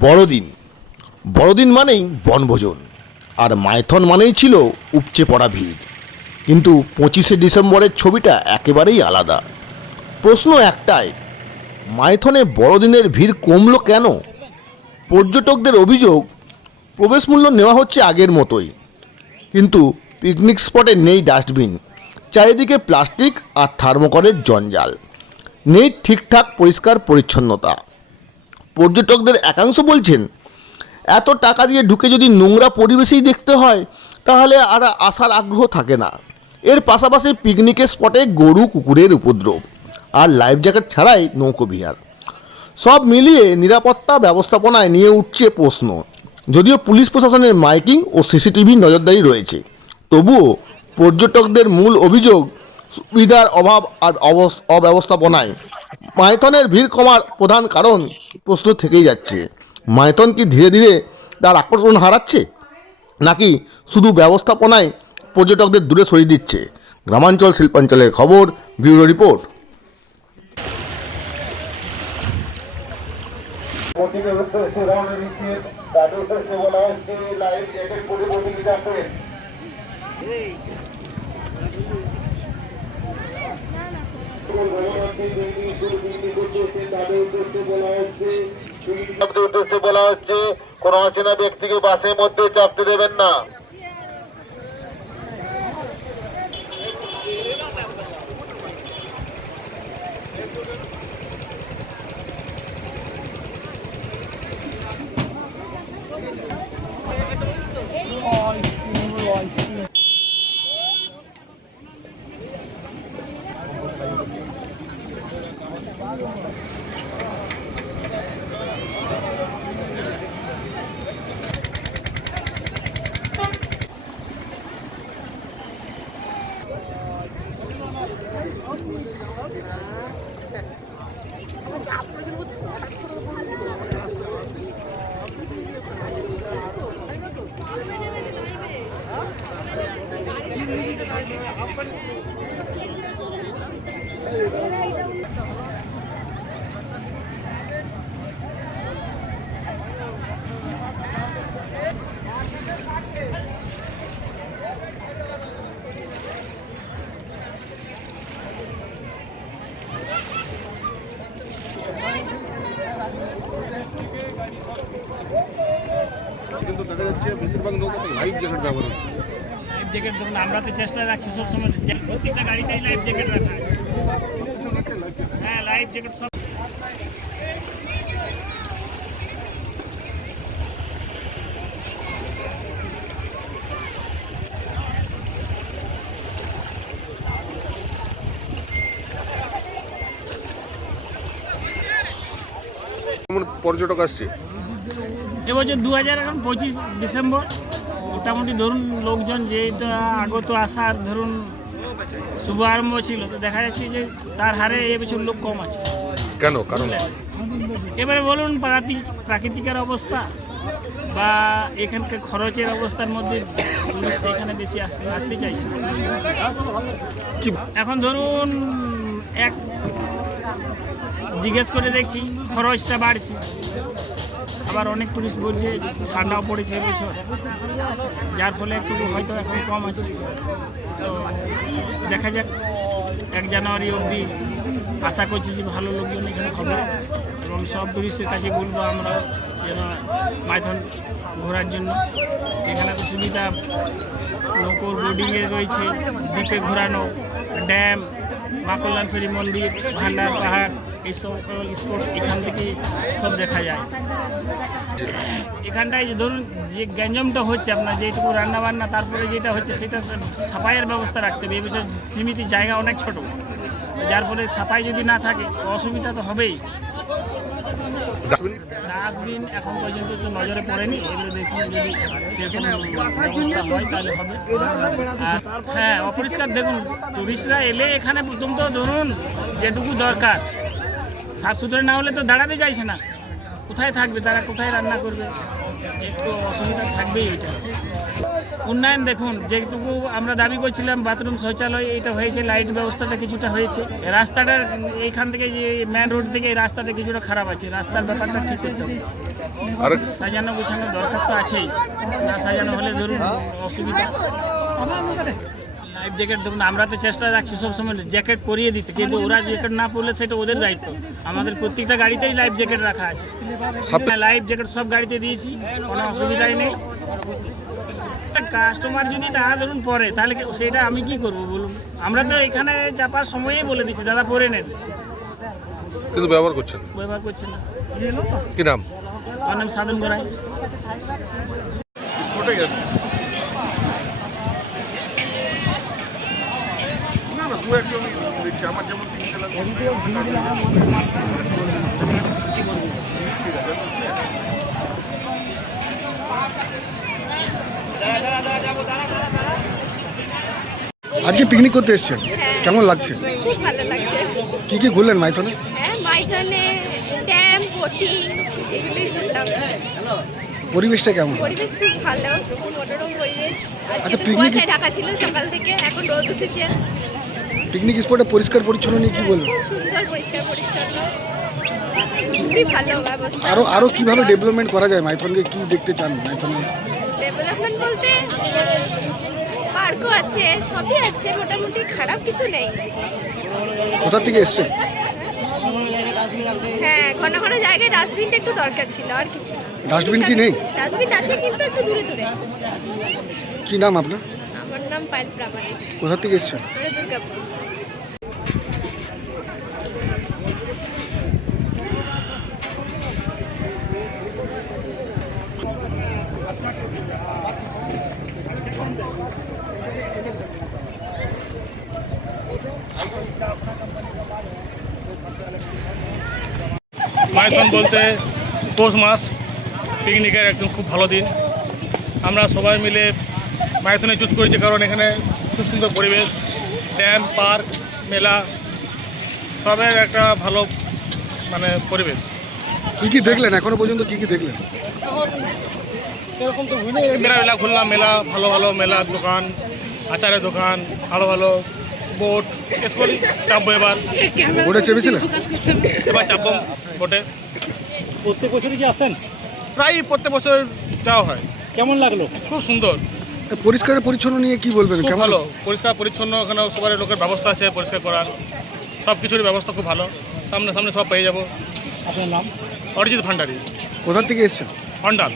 বড়দিন। বড়দিন মানেই বনভোজন। আর মাইথন মানেই ছিল উপচে পড়া ভিড়। কিন্তু পঁচিশে ডিসেম্বরের ছবিটা একেবারেই আলাদা। প্রশ্ন একটাই, মাইথনে বড়দিনের ভিড় কমলো কেন? পর্যটকদের অভিযোগ, প্রবেশ মূল্য নেওয়া হচ্ছে আগের মতোই। কিন্তু পিকনিক স্পটে নেই ডাস্টবিন, চারিদিকে প্লাস্টিক আর থার্মোকলের জঞ্জাল। নেই ঠিকঠাক পরিষ্কার পরিচ্ছন্নতা। পর্যটকদের একাংশ বলছেন, এত টাকা দিয়ে ঢুকে যদি নোংরা পরিবেশেই দেখতে হয়, তাহলে আর আসার আগ্রহ থাকে না। এর পাশাপাশি পিকনিকের স্পটে গরু, কুকুরের উপদ্রব আর লাইফ জ্যাকেট ছাড়াই নৌকোবিহার সব মিলিয়ে নিরাপত্তা ব্যবস্থাপনায় নিয়ে উঠছে প্রশ্ন। যদিও পুলিশ প্রশাসনের মাইকিং ও সিসিটিভি নজরদারি রয়েছে, তবুও পর্যটকদের মূল অভিযোগ সুবিধার অভাব আর অবস- অব্যবস্থাপনায়। মাইথনের ভিড় কমার প্রধান কারণ প্রশ্ন থেকেই যাচ্ছে। মাইথন কি ধীরে ধীরে তার আকর্ষণ হারাচ্ছে? নাকি শুধু ব্যবস্থাপনায় পর্যটকদের দূরে সরিয়ে দিচ্ছে? গ্রামাঞ্চল শিল্পাঞ্চলের খবর, ব্যুরো রিপোর্ট। উদ্দেশ্যে বলা হচ্ছে। উদ্দেশ্যে অচেনা ব্যক্তিকে বাসের মধ্যে চাপতে দেবেন না। はい。কিন্তু দেখা যাচ্ছে বেশিরভাগ নৌকাতে লাইফ জ্যাকেট ব্যবহার হচ্ছে। লাইফ জ্যাকেট দেখুন আমরা তো চেষ্টা রাখছি সবসময় প্রত্যেকটা গাড়িতেই লাইফ জ্যাকেট রাখা আছে। হ্যাঁ লাইফ জ্যাকেট সব কেমন পর্যটক আসছে? এবছর দু হাজার এখন পঁচিশ ডিসেম্বর। মোটামুটি ধরুন লোকজন যেটা আগত আসার ধরুন শুভ আরম্ভ ছিল তো দেখা যাচ্ছে যে তার হারে এবছর লোক কম আছে। কেন? কারণ? এবারে বলুন প্রাকৃতিক প্রাকৃতিকের অবস্থা বা এখানকার খরচের অবস্থার মধ্যে এখানে বেশি আসতে আসতে চাইছে এখন ধরুন এক জিজ্ঞেস করে দেখছি, খরচটা বাড়ছে। আবার অনেক টুরিস্ট বলছে, ঠান্ডাও পড়েছে এবছর যার ফলে একটু হয়তো এখন কম আছে। তো দেখা যাক, এক জানুয়ারি অবধি আশা করছি যে ভালো লোকজন এখানে হবে। এবং সব টুরিস্টের কাছে বলব আমরা যেন মাইথন ঘোরার জন্য। এখানে তো সুবিধা নৌকোর বোর্ডিংয়ে রয়েছে দ্বীপে ঘোরানো, ড্যাম মা কল্যাণশ্বরী মন্দির, ভান্ডার, পাহাড়, এই সকল স্পোর্টস এখান থেকে সব দেখা যায়। এখানটায় যে ধরুন, যে গ্যাঞ্জমটা হচ্ছে আপনার, যেটুকু রান্নাবান্না, তারপরে যেটা হচ্ছে, সেটা সাফাইয়ের ব্যবস্থা রাখতে হবে। এবছর সীমিত জায়গা অনেক ছোট। যার ফলে সাফাই যদি না থাকে, অসুবিধা তো হবেই। ডাস্টবিন পর্যন্ত তো পড়েনি, এগুলো যদি হয় অপরিষ্কার দেখুন টুরিস্টরা এলে এখানে প্রথম তো ধরুন যেটুকু দরকার। সাফ সুতরা না হলে তো দাঁড়াতে চাইছে না। কোথায় থাকবে, তারা কোথায় রান্না করবে? একটু অসুবিধা থাকবেই এটা। উন্নয়ন দেখুন যেটুকু আমরা দাবি করছিলাম বাথরুম শৌচালয় এটা হয়েছে লাইট ব্যবস্থাটা কিছুটা হয়েছে। রাস্তাটা এইখান থেকে যে মেন রোড থেকে এই রাস্তাটা কিছুটা খারাপ আছে রাস্তার ব্যাপারটা ঠিক করতে হবে। আর সাজানো গোছানো দরকার তো আছেই না সাজানো হলে ধরুন অসুবিধা। লাইফ জ্যাকেট দেখুন আমরা তো চেষ্টা রাখছি সবসময় জ্যাকেট পরিয়ে দিতে কিন্তু ওরা জ্যাকেট না পরলে সেটা ওদের দায়িত্ব। আমাদের প্রত্যেকটা গাড়িতেই লাইফ জ্যাকেট রাখা আছে। লাইফ জ্যাকেট সব গাড়িতে দিয়েছি কোনো অসুবিধাই নেই। কাস্টমার যদি না ধরুন পরে তাহলে সেটা আমি কি করব বলুন? আমরা তো এখানে চাপার সময়েই বলে দিচ্ছি দাদা পরে নেন। কিন্তু ব্যবহার করছেন। ব্যবহার করছেন না। কি নাম? আমার নাম সাধন গোড়াই। আমার যেমন আজকে পিকনিক করতে এসেছেন? কেমন লাগছে? খুব ভালো লাগছে। কি কি ঘুরলেন মাইথনে? হ্যাঁ মাইথনে ড্যাম বোটিং এগুলোই ঘুরলাম। পরিবেশটা কেমন? পরিবেশ খুব ভালো মনোরম পরিবেশ। আচ্ছা, তো ঢাকা ছিল সকাল থেকে এখন রোদ উঠেছে। পিকনিক স্পটে পরিষ্কার পরিচ্ছন্ন নিয়ে কি বলবেন সুন্দর পরিষ্কার পরিচ্ছন্ন। খুবই ভালো ব্যবস্থা। আরও আরও কীভাবে ডেভেলপমেন্ট করা যায় মাইথনকে? কি দেখতে চান মাইথনে? ডেভেলপমেন্ট বলতে পার্কও আছে সবই আছে মোটামুটি খারাপ কিছু নেই। কোথা থেকে এসছেন? হ্যাঁ ঘন ঘন জায়গায় ডাস্টবিনটা একটু দরকার ছিল আর কিছু। ডাস্টবিন কি নেই? ডাস্টবিন আছে কিন্তু একটু দূরে দূরে। কি নাম আপনার? আমার নাম পায়েল প্রামাণিক। কোথা থেকে এসছেন? দুর্গাপুর। মাইথন বলতে পৌষ মাস পিকনিকের একদম খুব ভালো দিন। আমরা সবাই মিলে মাইথনে চুজ করেছি কারণ এখানে খুব সুন্দর পরিবেশ ড্যাম পার্ক মেলা সবের একটা ভালো মানে পরিবেশ। কী কী দেখলেন? এখনও পর্যন্ত কী কী দেখলেন? এরকম তো মেলা মেলা ঘুরলাম মেলা ভালো ভালো মেলার দোকান আচারের দোকান ভালো ভালো বোট শেষ করি চাপবো এবার। বোটে চেপেছিলেন এবার চাপবো বোটে প্রত্যেক বছরই কি আসেন? প্রায় প্রত্যেক বছর যাওয়া হয়। কেমন লাগল? খুব সুন্দর। পরিষ্কার পরিচ্ছন্ন নিয়ে কি বলবেন? খুব কেমন ভালো। পরিষ্কার পরিচ্ছন্ন ওখানে সবার লোকের ব্যবস্থা আছে পরিষ্কার করার। সব কিছুরই ব্যবস্থা খুব ভালো। সামনে সামনে সব পেয়ে যাব। আপনার নাম? অরিজিৎ ভান্ডারী। কোথা থেকে এসছেন? অন্ডাল